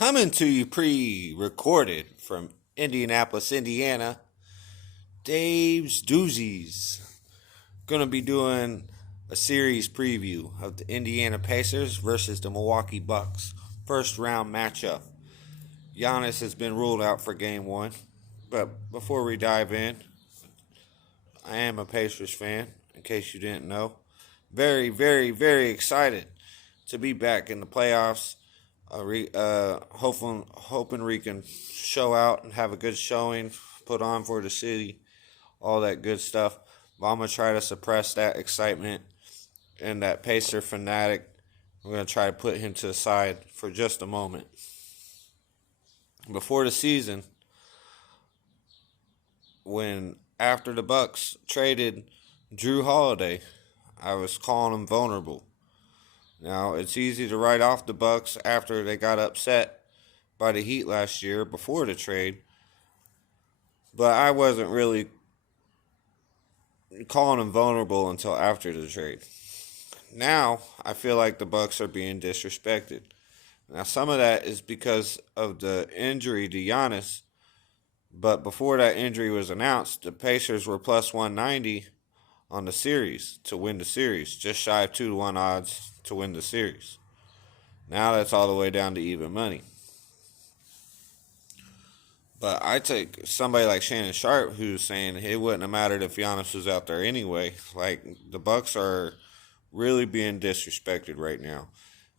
Coming to you pre-recorded from Indianapolis, Indiana, Dave's Doozies. Gonna be doing a series preview of the Indiana Pacers versus the Milwaukee Bucks. First round matchup. Giannis has been ruled out for game one. But before we dive in, I am a Pacers fan, in case you didn't know. Very, very, very excited to be back in the playoffs. Hoping we can show out and have a good showing, put on for the city, all that good stuff. But I'm going to try to suppress that excitement and that Pacer fanatic. I'm going to try to put him to the side for just a moment. Before the season, after the Bucks traded Drew Holiday, I was calling him vulnerable. Now, it's easy to write off the Bucks after they got upset by the Heat last year before the trade, but I wasn't really calling them vulnerable until after the trade. Now, I feel like the Bucks are being disrespected. Now, some of that is because of the injury to Giannis, but before that injury was announced, the Pacers were plus 190 on the series to win the series, just shy of 2-1 odds to win the series. Now that's all the way down to even money. But I take somebody like Shannon Sharp, who's saying it wouldn't have mattered if Giannis was out there anyway. Like, the Bucks are really being disrespected right now.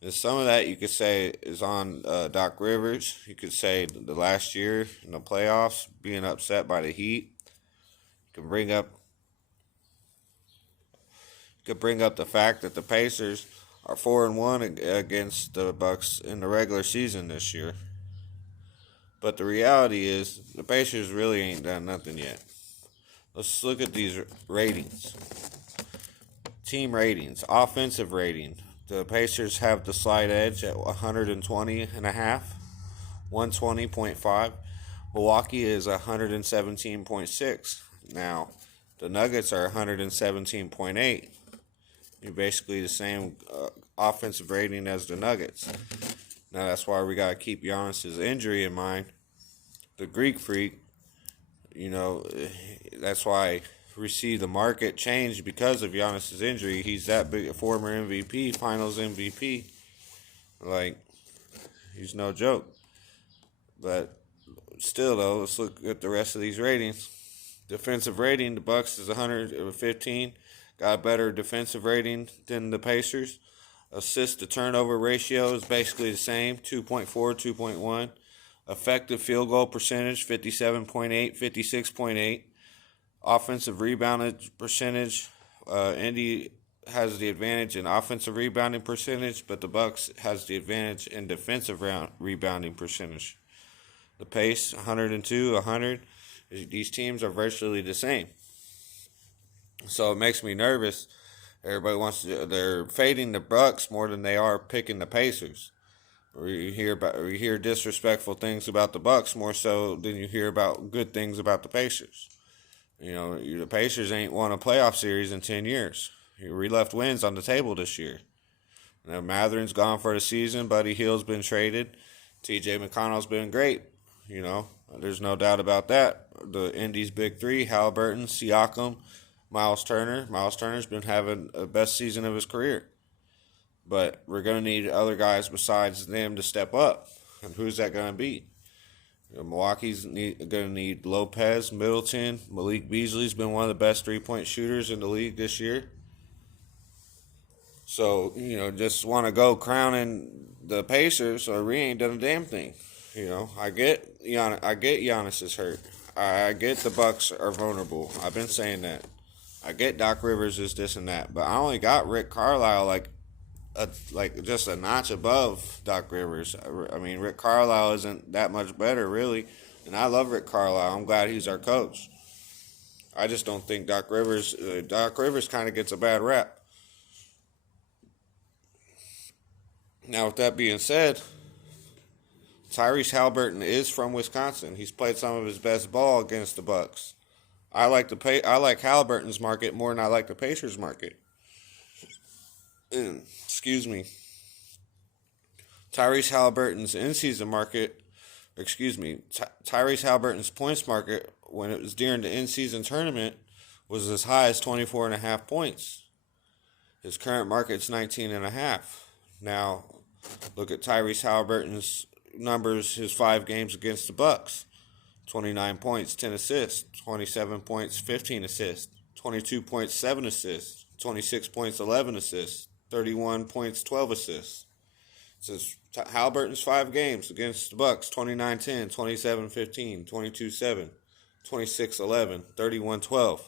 And some of that you could say is on Doc Rivers. You could say the last year in the playoffs, being upset by the Heat. You can bring up the fact that the Pacers are 4-1 against the Bucks in the regular season this year. But the reality is, the Pacers really ain't done nothing yet. Let's look at these ratings. Team ratings, offensive rating. The Pacers have the slight edge at 120.5, 120.5. Milwaukee is 117.6. Now, the Nuggets are 117.8. You're basically the same offensive rating as the Nuggets. Now, that's why we got to keep Giannis' injury in mind. The Greek Freak, that's why we see the market change because of Giannis' injury. He's that big, a former MVP, finals MVP. Like, he's no joke. But still, though, let's look at the rest of these ratings. Defensive rating, the Bucks is 115. Got a better defensive rating than the Pacers. Assist to turnover ratio is basically the same, 2.4, 2.1. Effective field goal percentage, 57.8, 56.8. Offensive rebounding percentage, Indy has the advantage in offensive rebounding percentage, but the Bucks has the advantage in defensive rebounding percentage. The pace, 102, 100. These teams are virtually the same. So it makes me nervous. They're fading the Bucks more than they are picking the Pacers. We hear disrespectful things about the Bucks more so than you hear about good things about the Pacers. The Pacers ain't won a playoff series in 10 years. We left wins on the table this year. Matherin's gone for the season. Buddy Hield's been traded. T.J. McConnell's been great. There's no doubt about that. The Indy's big three, Halliburton, Siakam, Miles Turner. Miles Turner's been having the best season of his career. But we're going to need other guys besides them to step up. And who's that going to be? Milwaukee's going to need Lopez, Middleton. Malik Beasley's been one of the best three-point shooters in the league this year. So, just want to go crowning the Pacers, or we ain't done a damn thing. I get Giannis is hurt. I get the Bucks are vulnerable. I've been saying that. I get Doc Rivers is this and that, but I only got Rick Carlisle just a notch above Doc Rivers. I mean, Rick Carlisle isn't that much better, really, and I love Rick Carlisle. I'm glad he's our coach. I just don't think Doc Rivers kind of gets a bad rap. Now, with that being said, Tyrese Halliburton is from Wisconsin. He's played some of his best ball against the Bucks. I like Halliburton's market more than I like the Pacers' market. Excuse me. Tyrese Halliburton's in-season market, Tyrese Halliburton's points market when it was during the in-season tournament was as high as 24.5 points. His current market's 19.5. Now, look at Tyrese Halliburton's numbers, his 5 games against the Bucks. 29 points, 10 assists, 27 points, 15 assists, 22 points, 7 assists, 26 points, 11 assists, 31 points, 12 assists. Says Halliburton's 5 games against the Bucks: 29-10, 27-15, 22-7, 26-11, 31-12.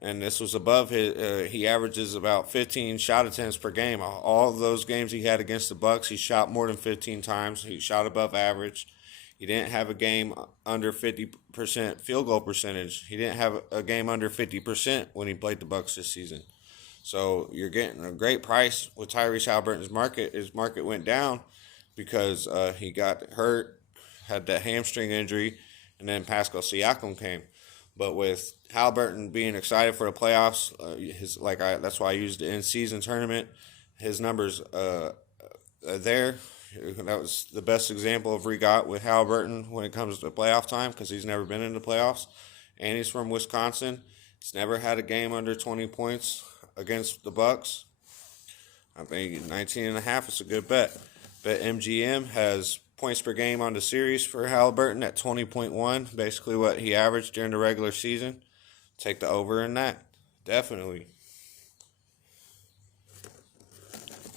And this was above his. He averages about 15 shot attempts per game. All of those games he had against the Bucks, he shot more than 15 times. He shot above average. He didn't have a game under 50% field goal percentage. He didn't have a game under 50% when he played the Bucks this season. So you're getting a great price with Tyrese Halliburton's market. His market went down because he got hurt, had that hamstring injury, and then Pascal Siakam came. But with Halliburton being excited for the playoffs, that's why I used the in-season tournament. His numbers are there. That was the best example of we got with Halliburton when it comes to playoff time, because he's never been in the playoffs, and he's from Wisconsin. He's never had a game under 20 points against the Bucks. I think 19.5 is a good bet. Bet MGM has points per game on the series for Halliburton at 20.1, basically what he averaged during the regular season. Take the over in that, definitely.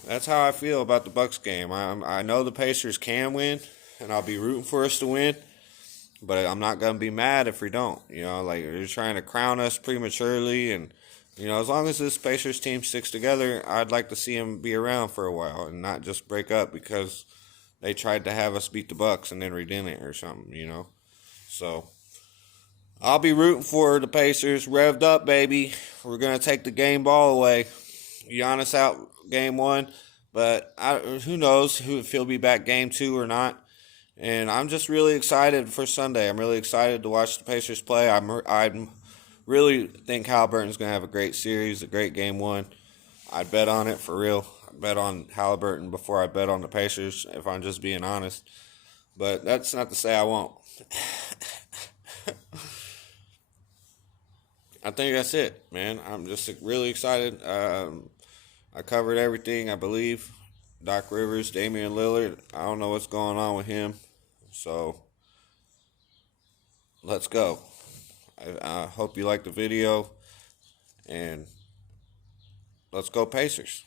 That's how I feel about the Bucks game. I know the Pacers can win, and I'll be rooting for us to win, but I'm not going to be mad if we don't. They're trying to crown us prematurely, and, as long as this Pacers team sticks together, I'd like to see them be around for a while and not just break up because they tried to have us beat the Bucks and then we didn't or something, So, I'll be rooting for the Pacers. Revved up, baby. We're going to take the game ball away. Giannis out game 1, but who knows if he'll be back game 2 or not. And I'm just really excited for Sunday. I'm really excited to watch the Pacers play. I really think Halliburton's going to have a great series, a great game 1. I'd bet on it for real. I bet on Halliburton before I bet on the Pacers, if I'm just being honest. But that's not to say I won't. I think that's it, man. I'm just really excited. I covered everything, I believe. Doc Rivers, Damian Lillard. I don't know what's going on with him. So, let's go. I hope you liked the video. And let's go Pacers.